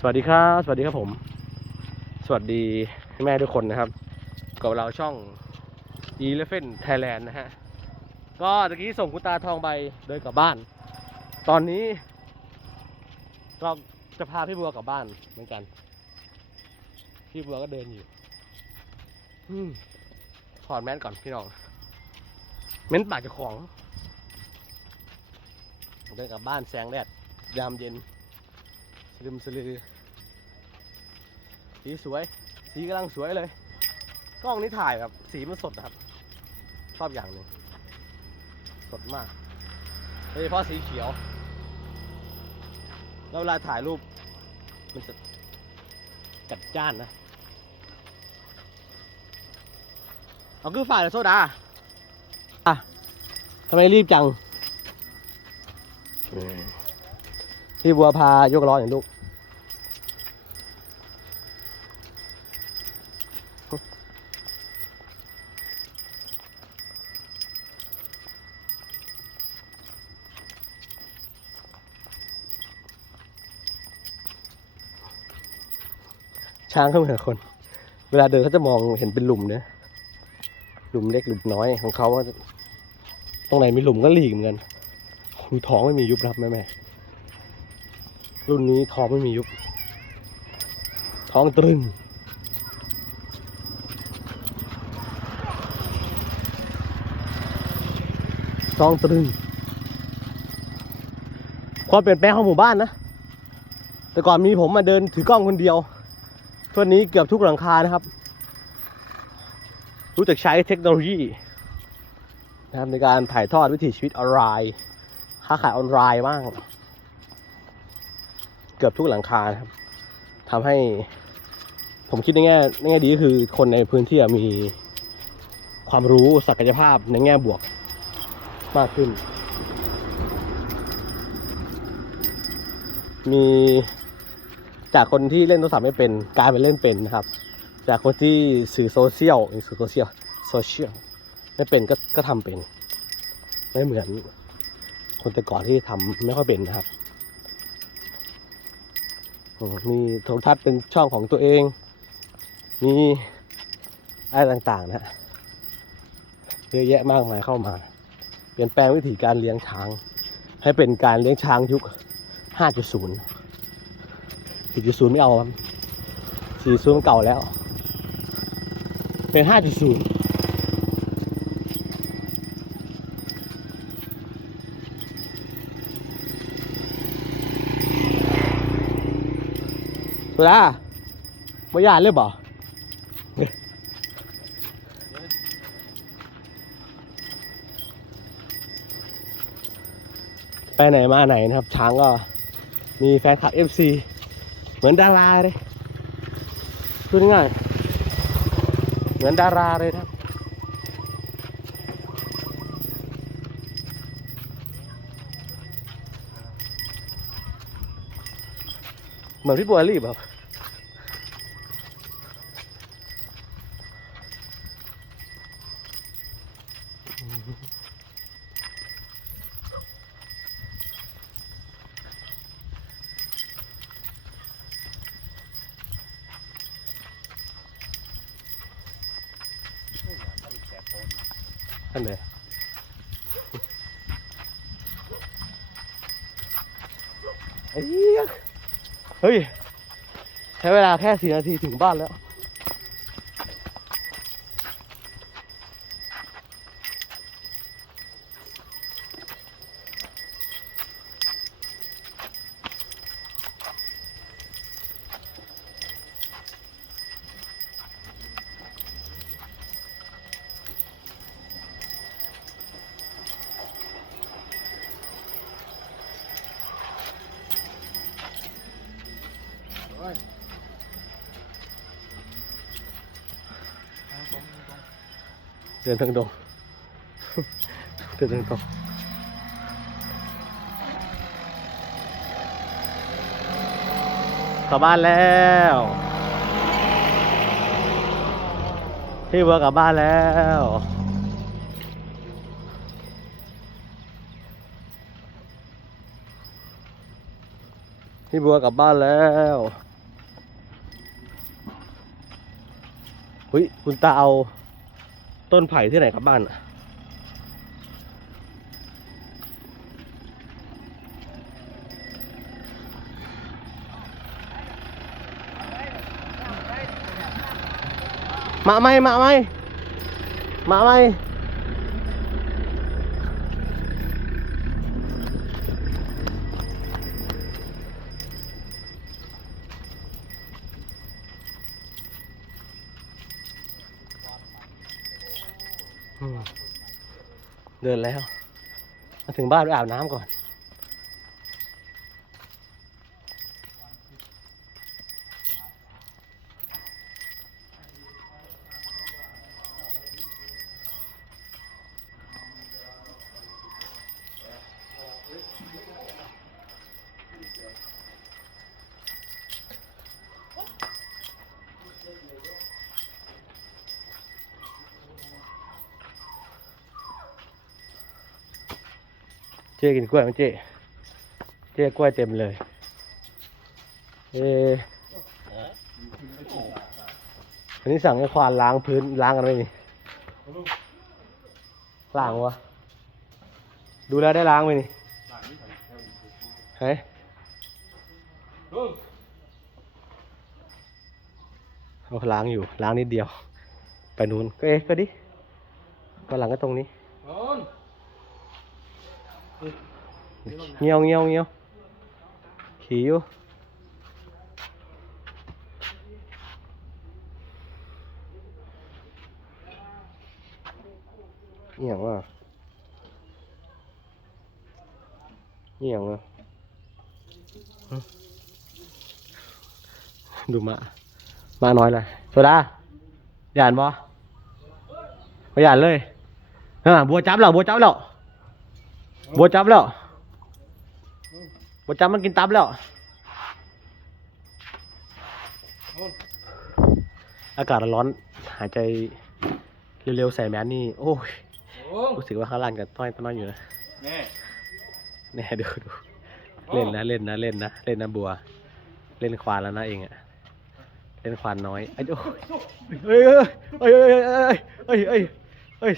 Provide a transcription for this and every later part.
สวัสดีครับ สวัสดีครับผม สวัสดีแม่ทุกคนนะครับกับเราช่อง e l e p h a n t Thailand นะฮะ ก็ตะกี้ส่งคุณตาทองใบเดินกลับบ้าน ตอนนี้ เราจะพาพี่บัวกลับบ้านเหมือนกัน พี่บัวก็เดินอยู่ถอดแมสก่อนพี่น้อง เม้นปากจะของ เดินกลับบ้านแสงแดดยามเย็น สลืมสลือสีสวย สีกำลังสวยเลย กล้องนี้ถ่ายแบบสีมันสดนะครับ ชอบอย่างหนึ่งสดมากโดยเฉพาะสีเขียว แล้วเวลาถ่ายรูป มันจะจัดจ้านนะ เอาคือฝ่ายโซดาอะทำไมรีบจังอืมพี่บัวพายกล้ออย่างลูก ช้างเขาเหมือนคน เวลาเดินเขาจะมองเห็นเป็นหลุมเนี่ยหลุมเล็กหลุมน้อยของเขาว่าตรงไหนมีหลุมก็หลีกเหมือนกันดูท้องไม่มียุบรับแม่แม่รุ่นนี้ท้องไม่มียุบ ท้องตรึงท้องตรึงความเปลี่ยนแปลงของหมู่บ้านนะ แต่ก่อนมีผมมาเดินถือกล้องคนเดียว ทุกวันนี้เกือบทุกหลังคานะครับ รู้จักใช้เทคโนโลยีนะครับในการถ่ายทอดวิถีชีวิตออนไลน์ค้าขายออนไลน์บ้าง เกือบทุกหลังคานะครับทำให้ผมคิดในแง่ในแง่ดีก็คือคนในพื้นที่มีความรู้ศักยภาพในแง่บวกมากขึ้น มี จากคนที่เล่นโทรศัพท์ไม่เป็นกลายเป็นเล่นเป็นนะครับ จากคนที่สื่อโซเชียลสื่อโซเชียลโซเชียลไม่เป็นก็ก็ทำเป็น ไม่เหมือนคนแต่ก่อนที่ทำไม่ค่อยเป็นนะครับมีโทรทัศน์เป็นช่องของตัวเอง มีอะไรต่างๆนะฮะเยอะแยะมากมายเข้ามา เปลี่ยนแปลงวิธีการเลี้ยงช้าง ให้เป็นการเลี้ยงช้างยุค 5.0 4.0ไม่เอาครับ4.0มันเก่าแล้ว เป็น5.0เวลาไม่ยานเลยบ่ไปไหนมาไหนนะครับ ช้างก็มีแฟนคลับ FC เหมือนดาราเลยพูดง่ายเหมือนดาราเลยนะครับเหมือนพี่บัวรีบครับ ท่านเลยไอ้เหี้ยเฮ้ย ใช้เวลาแค่สี่นาทีถึงบ้านแล้ว เดินทางตรงเดินทางตรงกลับบ้านแล้วพี่เบิร์กลับบ้านแล้วพี่บัวกลับบ้านแล้วเฮ้ยคุณตาเอา ต้นไผ่ที่ไหนครับบ้านมาไหมมาไหมมาไหม เดินแล้ว มาถึงบ้านไปอาบน้ำก่อน เจ๊กินกล้วยไหมเจ๊เจ๊กล้วยเต็มเลย เอออันนี้สั่งให้ควานล้างพื้นล้างกันไหมนี่ล้างวะดูแลได้ล้างไหมนี่เฮ้ยเขาล้างอยู่ล้างนิดเดียว ไปนู้นก็เอ๊ะก็ดิก็หลังก็ตรงนี้ Nhiều nghèo nghèo Khí vô Nhiều à. Nhiều à. Đủ mạ. Mạ nói là Thôi đã. Giản bò. Có giản lên à, Bùa chắp lậu bùa chắp lậu บ่ไม่หยานเลยเออบัวจับแล้วบัวจับแล้วบัวจับแล้วบัวจำมันกินตับแล้ว อากาศร้อน หายใจเร็วๆใส่แมสนี่ โอ้ยรู้สึกว่าข้างล่างกับต้อยต้น้อยอยู่นะแน่แน่ดูดูเล่นนะเล่นนะเล่นนะเล่นนะบัว เล่นควานแล้วนะเองอะเล่นควานน้อยไอ้โอ้ยเอ้ยเอ้ยเอ้ยเอ้ยเอ้ยเอ้ยเอ้ย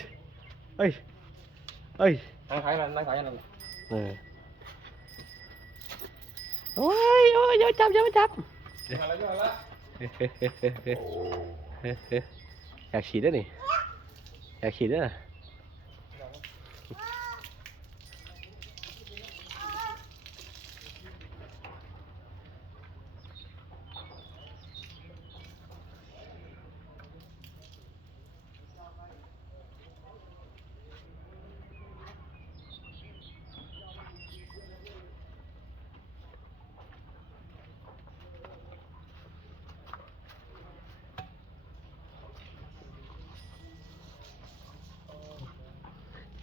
เอ้ยเอ้ย นั่งขายมันนั่งขายมันเออโอ้ยโอ้ยอย่าจับอย่ามาจับ มาแล้วมาแล้วเฮ้เฮ้เฮ้เฮ้เฮ้เฮ้เฮ้อยากฉีดด้วยนี่อยากฉีดด้วยนะ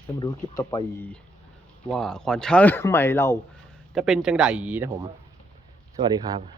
จะมาดูคลิปต่อไปว่าควานช้างใหม่เราจะเป็นจังไดนะผม สวัสดีครับ